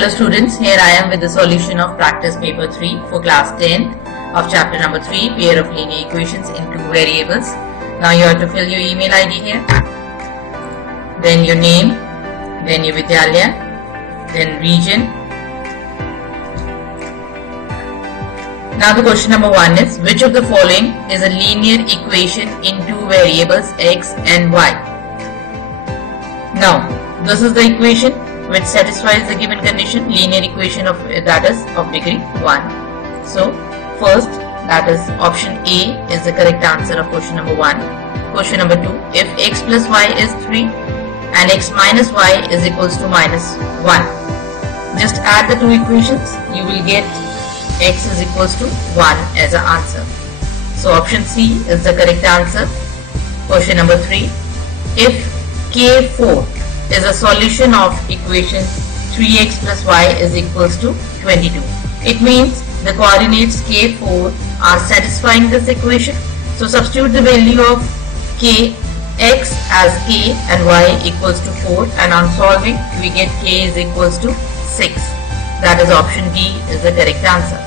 Hello students, here I am with the solution of practice paper 3 for class 10th of chapter number 3, pair of linear equations in two variables. Now you have to fill your email ID here, then your name, then your Vidyalaya, then region. Now the question number 1 is, which of the following is a linear equation in two variables x and y? Now this is the equation which satisfies the given condition, linear equation of that is of degree 1. So first, that is option A is the correct answer of question number 1. Question number 2, if x plus y is 3 and x minus y is equals to minus 1, just add the two equations, you will get x is equals to 1 as an answer. So option C is the correct answer. Question number 3, if K4 is a solution of equation 3x plus y is equals to 22. It means the coordinates K4 are satisfying this equation. So substitute the value of Kx as k and y equals to 4, and on solving we get k is equals to 6. That is option D is the correct answer.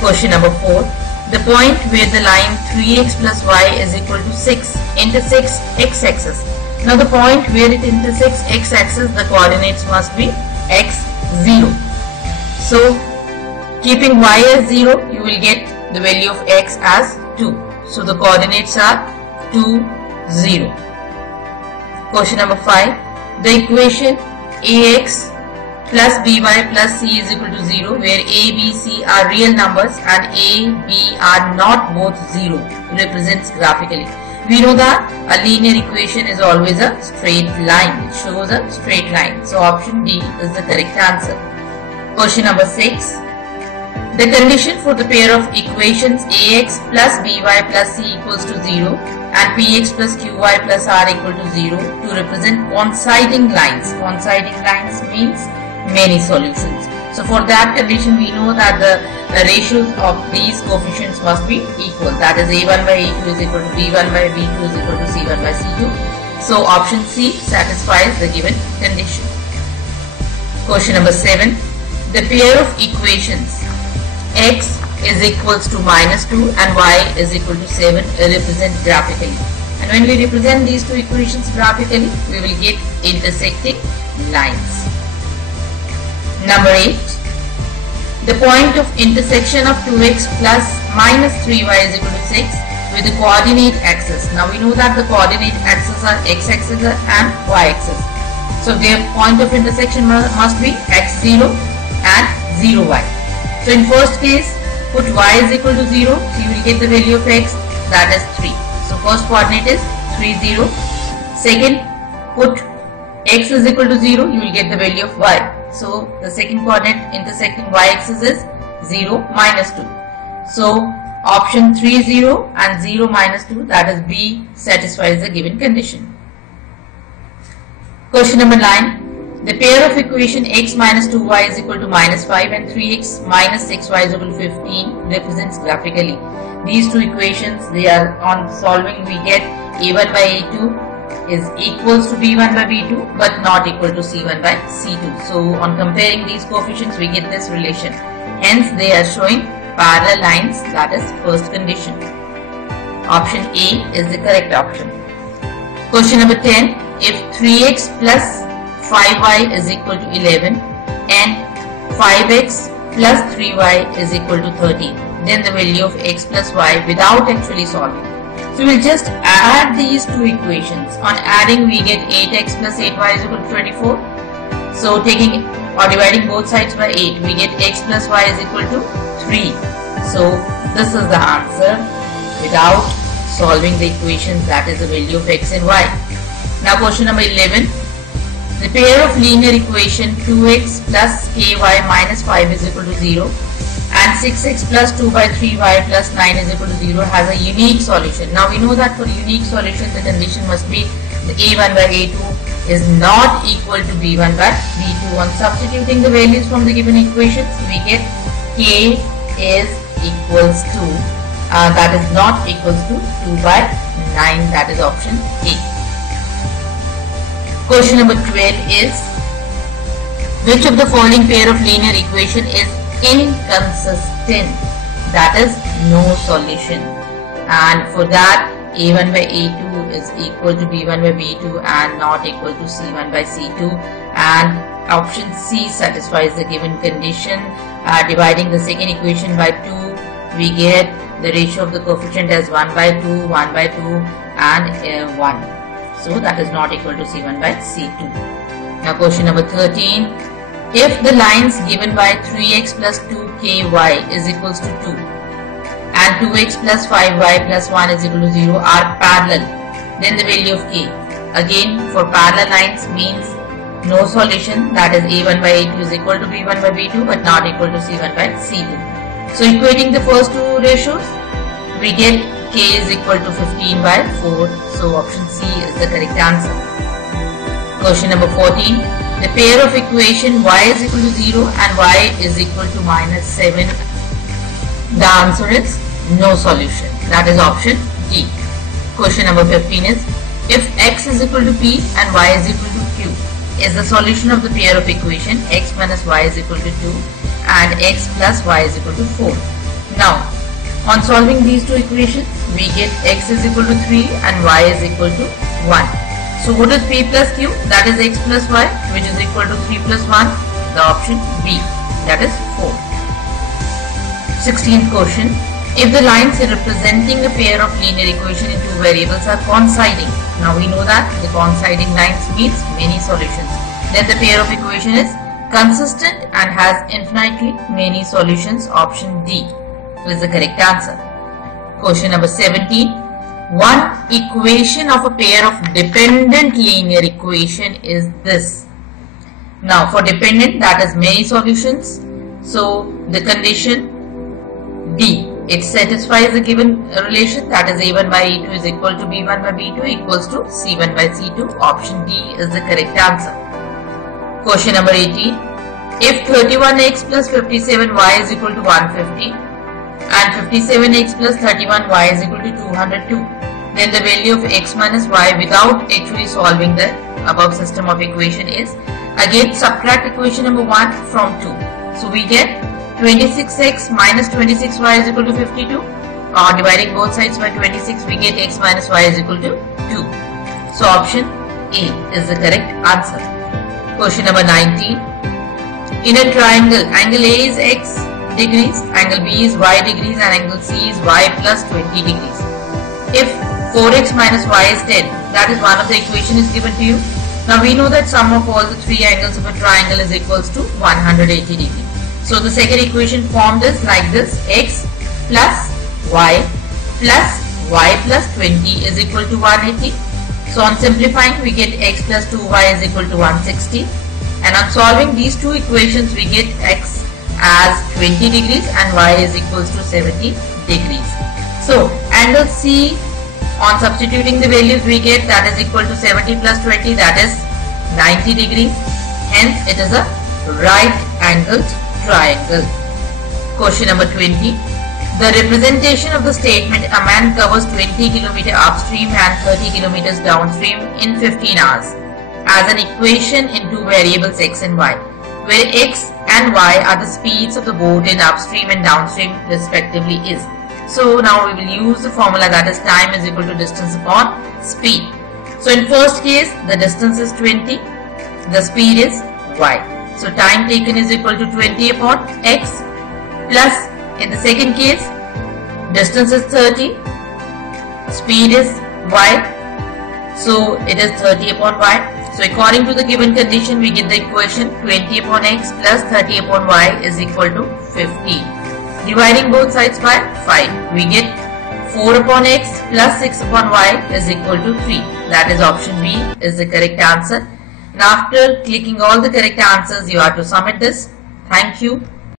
Question number 4. The point where the line 3x plus y is equal to 6 intersects x-axis. Now the point where it intersects x-axis, the coordinates must be x0. So keeping y as 0, you will get the value of x as 2. So the coordinates are 2, 0. Question number 5. The equation ax plus by plus c is equal to 0, where a, b, c are real numbers and a, b are not both 0, represents graphically. We know that a linear equation is always a straight line. It shows a straight line. So option D is the correct answer. Question number 6. The condition for the pair of equations ax plus by plus c equals to 0 and px plus qy plus r equal to 0 to represent coinciding lines. Coinciding lines means many solutions. So for that condition, we know that the ratios of these coefficients must be equal. That is a1 by a2 is equal to b1 by b2 is equal to c1 by c2. So option C satisfies the given condition. Question number 7. The pair of equations x is equals to minus 2 and y is equal to 7 represent graphically. And when we represent these two equations graphically, we will get intersecting lines. Number 8. The point of intersection of 2x plus minus 3y is equal to 6 with the coordinate axis. Now we know that the coordinate axes are x-axis and y-axis. So their point of intersection must be x0 and 0y. So in first case, put y is equal to 0, so you will get the value of x, that is 3. So first coordinate is 3, 0. Second, put x is equal to 0, you will get the value of y. So the second coordinate intersecting y-axis is 0, minus 2. So option 3, 0 and 0, minus 2, that is B, satisfies the given condition. Question number 9. The pair of equation x minus 2y is equal to minus 5 and 3x minus 6y is equal to 15 represents graphically. These two equations, they are on solving we get a1 by a2 is equals to b1 by b2 but not equal to c1 by c2. So on comparing these coefficients we get this relation. Hence they are showing parallel lines, that is first condition. Option A is the correct option. Question number 10. If 3x plus 5y is equal to 11 and 5x plus 3y is equal to 13, then the value of x plus y without actually solving. So we will just add these two equations. On adding we get 8x plus 8y is equal to 24. So taking or dividing both sides by 8 we get x plus y is equal to 3. So this is the answer without solving the equations, that is the value of x and y. Now question number 11. The pair of linear equation 2x plus ky minus 5 is equal to 0 and 6x plus 2 by 3y plus 9 is equal to 0 has a unique solution. Now we know that for unique solution the condition must be the a1 by a2 is not equal to b1 by b2. On substituting the values from the given equations we get k is equals to that is not equals to 2 by 9, that is option A. Question number 12 is Which of the following pair of linear equation is inconsistent? That is no solution. And for that, a1 by a2 is equal to b1 by b2 and not equal to c1 by c2. And option C satisfies the given condition. Dividing the second equation by 2, we get the ratio of the coefficient as 1 by 2, 1 by 2 and 1. So that is not equal to c1 by c2. Now question number 13. If the lines given by 3x plus 2ky is equals to 2 and 2x plus 5y plus 1 is equal to 0 are parallel, then the value of k. Again, for parallel lines means no solution, that is a1 by a2 is equal to b1 by b2 but not equal to c1 by c2. So equating the first two ratios, we get k is equal to 15 by 4. So option C is the correct answer. Question number 14. The pair of equation y is equal to 0 and y is equal to minus 7. The answer is no solution. That is option D. Question number 15 is, if x is equal to p and y is equal to q, is the solution of the pair of equation x minus y is equal to 2 and x plus y is equal to 4. Now, on solving these two equations, we get x is equal to 3 and y is equal to 1. So what is p plus q? That is x plus y, which is equal to 3 plus 1. The option B, that is 4. 16th question. If the lines representing a pair of linear equation in two variables are coinciding, now we know that the coinciding lines means many solutions, then the pair of equation is consistent and has infinitely many solutions. Option D is the correct answer. Question number 17. One equation of a pair of dependent linear equation is this. Now for dependent, that is many solutions. So the condition D, it satisfies the given relation, that is a1 by a2 is equal to b1 by b2 equals to c1 by c2. Option D is the correct answer. Question number 18. If 31x plus 57y is equal to 150 and 57x plus 31y is equal to 202, then the value of x minus y without actually solving the above system of equation is, again subtract equation number 1 from 2. So we get 26x minus 26y is equal to 52. Dividing both sides by 26, we get x minus y is equal to 2. So option A is the correct answer. Question number 19. In a triangle, angle A is x degrees, angle B is y degrees and angle C is y plus 20 degrees. If 4x minus y is 10, that is one of the equation is given to you. Now we know that sum of all the three angles of a triangle is equals to 180 degrees. So the second equation formed is like this: x plus y plus 20 is equal to 180. So on simplifying, we get x plus 2y is equal to 160. And on solving these two equations, we get x as 20 degrees and y is equals to 70 degrees. So angle C, on substituting the values, we get that is equal to 70 plus 20, that is 90 degrees. Hence it is a right angled triangle. Question number 20. The representation of the statement a man covers 20 km upstream and 30 km downstream in 15 hours as an equation in two variables x and y, where x and y are the speeds of the boat in upstream and downstream respectively is. So now we will use the formula, that is time is equal to distance upon speed. So in first case, the distance is 20, the speed is y. So time taken is equal to 20 upon x, plus in the second case, distance is 30, speed is y, so it is 30 upon y. So according to the given condition, we get the equation 20 upon x plus 30 upon y is equal to 15. Dividing both sides by 5, we get 4 upon x plus 6 upon y is equal to 3. That is option B is the correct answer. And after clicking all the correct answers, you have to submit this. Thank you.